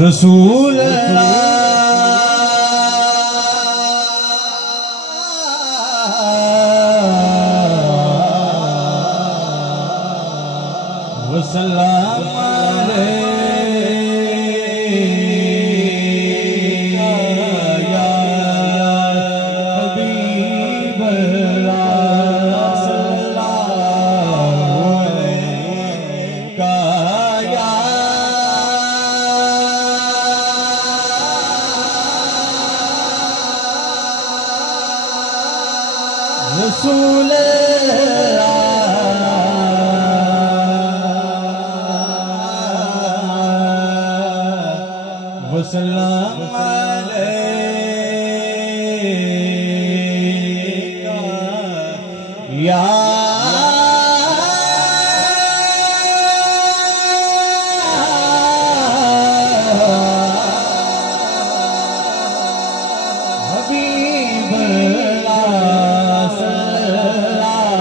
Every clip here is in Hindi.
रसूल वसल्लम या हबीब अल्लाह सल्लल्लाहु अलैका या रसूल वसल्लम अलैका या हबीब अल्लाह सल्लल्लाहु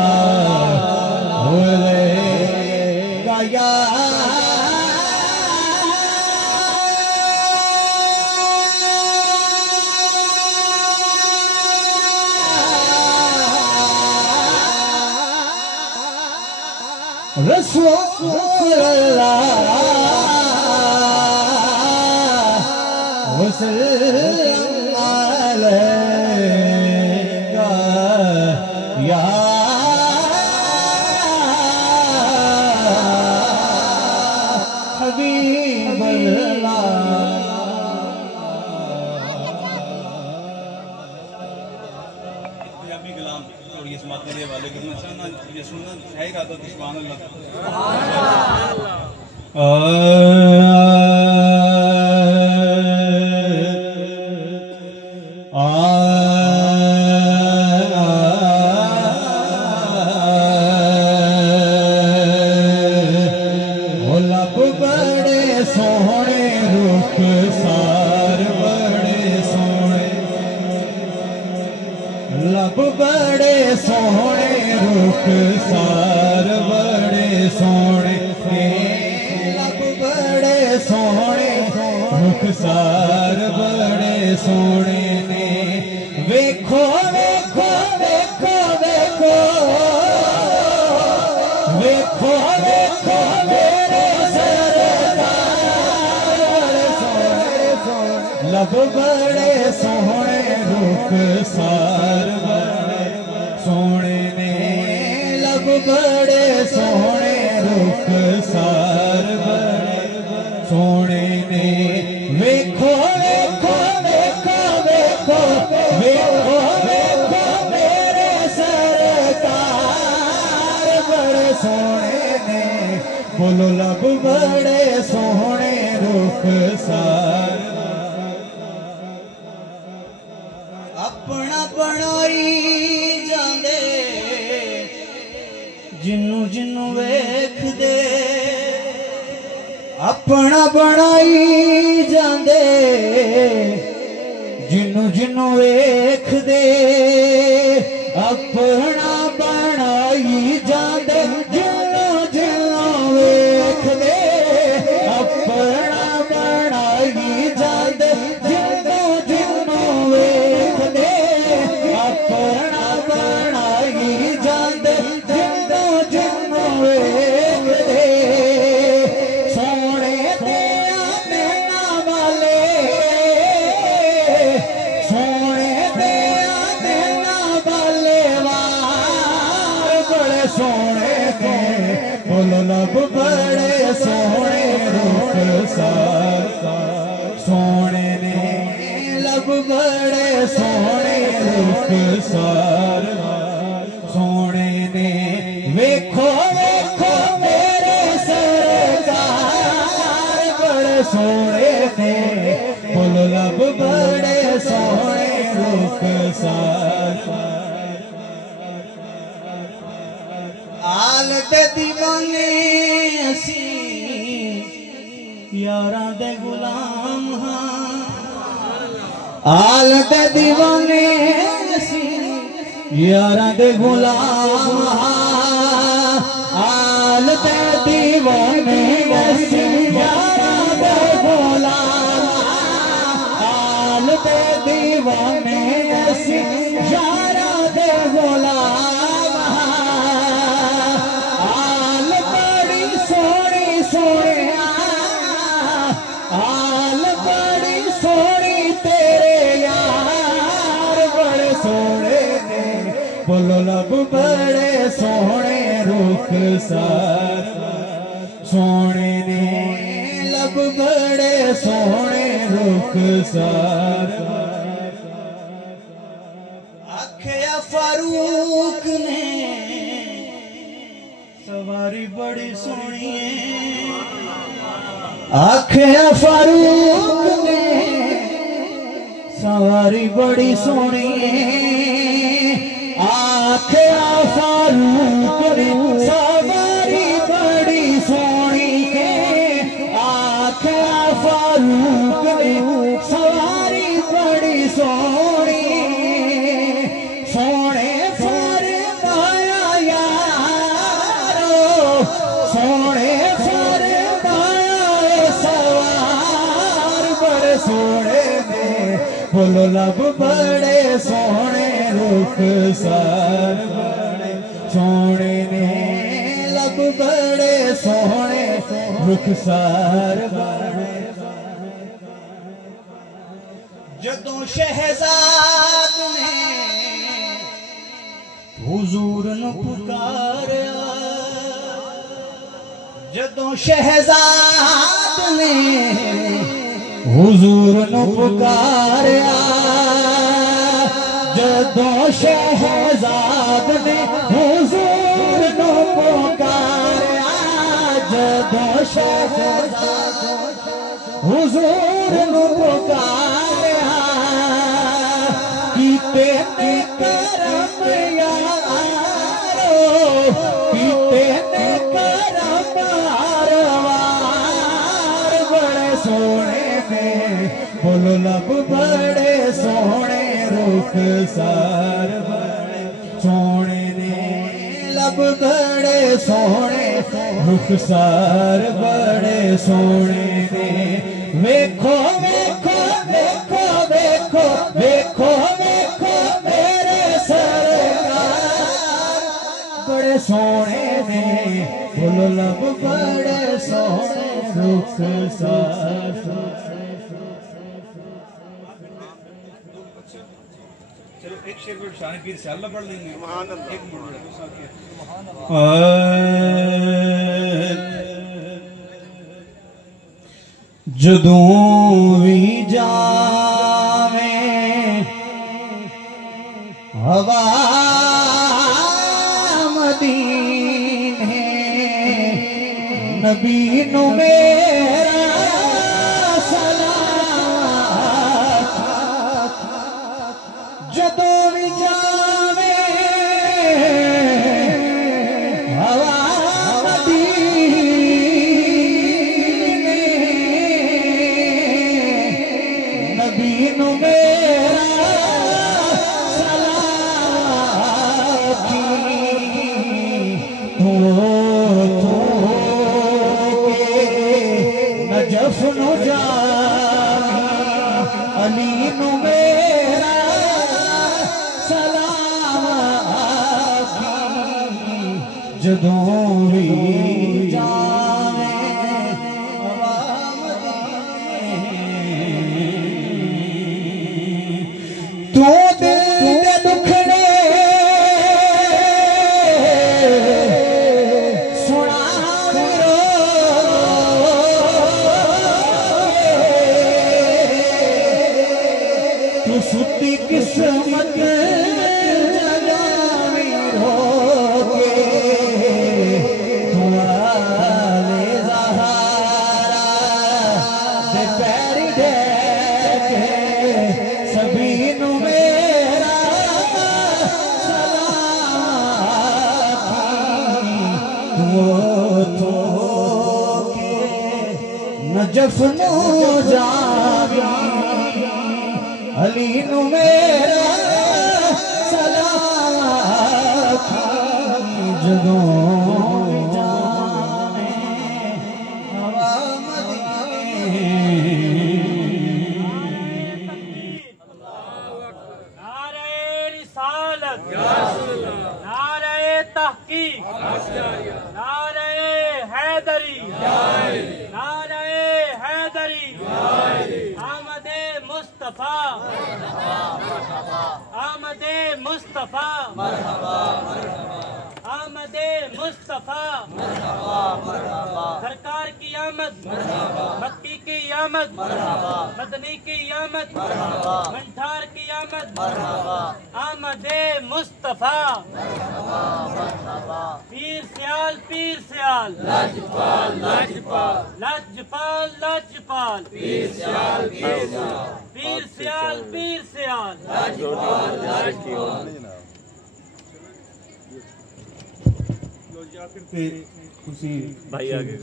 अलैका या रसूल अल्लाह वसल्लम अलैका या हबीब अल्लाह। पंजाबी कलाम और ये समात करने वाले की मचाना ये सुनना है का तो सुभान अल्लाह। लब बड़े सोहने रुख सार बड़े सोहने लब बड़े सोहने रुख सार बड़े सोहने लब बड़े सोहने रुख सार बड़े सोहने ने वेखो वेखो वेखो वेखो वेखो वेखो मेरे सरदार लब बड़े सोहने रुख सार बड़े सोहने ने लब बड़े सोहने रुख सार बड़े सोहने ने वेखो वेखो वेखो वेखो वेखो वेखो मेरे सरदार बड़े सोहने ने बोलो लब बड़े सोहने रुख सार अपना बनाई जांदे जिन्नू जिन्नू वेख दे अपना बनाई जांदे जिन्नू जिन्नू वेख दे अपना बनाई जांदे जिन्नू जिन्नू वेख दे अपना बनाई जांदे जिन्नू जिन्नू वेख दे अपना बनाई जांदे जिन्नू जिन्नू वेख दे सोने ते नैना वाले सोने ते नैना वाले वार बड़े सोने थे बोलो लब बड़े सोने रुख सार सोने ने लब बड़े सोने रुख सार सोने ने वेखो वेखो मेरे सरदार बड़े सोने ने बोलो लब बड़े सोने रुख सार आल ते दीवाने असी यारां दे गुलाम हां आल दे दीवाने यारा दे गुलाम आल दे दीवाने यारा दे गुलाम आल दे दीवाने यारा दे गुलाम आल बड़ी सोनी सोने आल बड़ी सोनी तेरे यार बड़े सोने ने बोलो लब बड़े सोने रुख सार सोने ने लब बड़े सोने रुख सार आखिया फारूक ने सवारी बड़ी सोनी है आखिया फारूक ने सवारी बड़ी सोनी आखिया फारूक ने सवारी बड़ी सोनी है आखिया फारूक ने सवारी बड़ी सोनी सोने फर माया यारो सोने फर माया सवार बड़े सोने में बोलो लब बड़े सोने रुख सार बड़े सोने ने लब बड़े सोने रुख सार बड़े जदों शहजाद ने हुजूर न पुकारिया जदों शहजाद ने हुजूर न पुकारिया जदों शहजाद ने हुजूर न पुकारिया जदों शहजाद हुजूर न पुकारिया कीते ने करम यारो कीते ने करम आरवार बड़े सोने में बोलो लब बड़े सोने रुख सार बड़े सोने ने लब बड़े सोने रुख सार बड़े सोने ने वेखो वेखो वेखो वेखो वेखो वेखो मेरे सरकार बड़े सोने ने बोलो लब बड़े सोने रुख सार चलो एक शेर पर शान की रिसाला पढ़ लेंगे एक मिनट जदों भी जावे हवा मदीने नबी नु मेरा सलाम जदों भी जावे हवा मदीने नबी नु मेरा सलाम तो नजफ नु जामी अली नु मेरा सलाम जदों भी जावे हवा मदीने तू दिल दे दुखड़े सुना तू सुती किस्मत जगावी रोके तू आले ज़हारा दे पैरी ढके सभी नु मेरा सलाम तू के नजफ नु जावी अली नु मेरा सलाम जदों जाने हवा मदीने। नारे रिसालत, नारे तहकीक, नारे हैदरी, नारे हैदरी, आमदे मुस्तफा, आमदे मुस्तफा, आमदे मुस्तफा, सरकार की आमद, मक्की की आमद, मदनी की आमद, मंठार की आमद, आमदे मुस्तफा, पीर सियाल, पीर सियाल, लाजपाल, लाजपाल, लाजपाल, लाजपाल, पीर सियाल, पीर सियाल, पीर सियाल, पीर सियाल, लाजपाल, लाजपाल। करते खुशी भाई आगे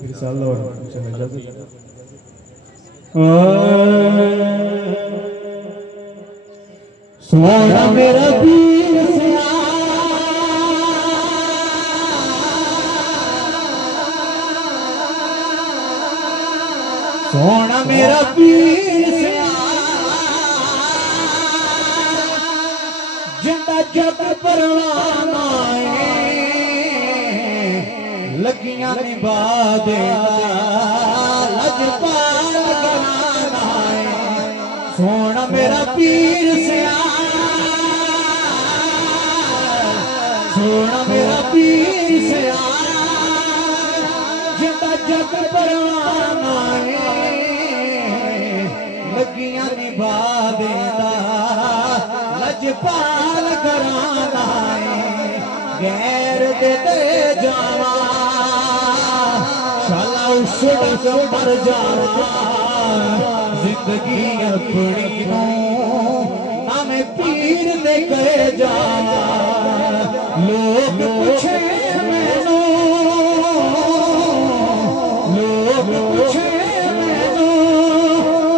फिर साल और चला जाते सोना मेरा पीर सोना मेरा पीर जिंदा जग परवाना लगियां निभाद लजपाल घराना सोना मेरा पीर सोना मेरा पीर जिंदा जग परवाना लगियां निभाद लजपाल घराना गैर दे जावा शाला उछड़ मर जावा जिंदगी अपनी ना मैं पीर दे करे जावा लोग पूछे मैनू लोग पूछे मैनू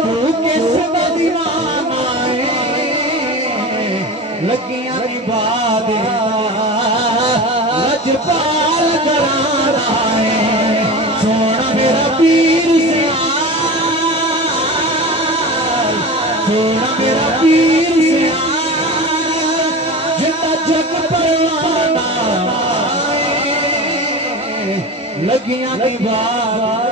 तू किस दा दीवाना है लगियां निभाद लजपाल घराना है सोना मेरा पीर सोना मेरा पीर जिंदा जग परवाना लगियां निभाद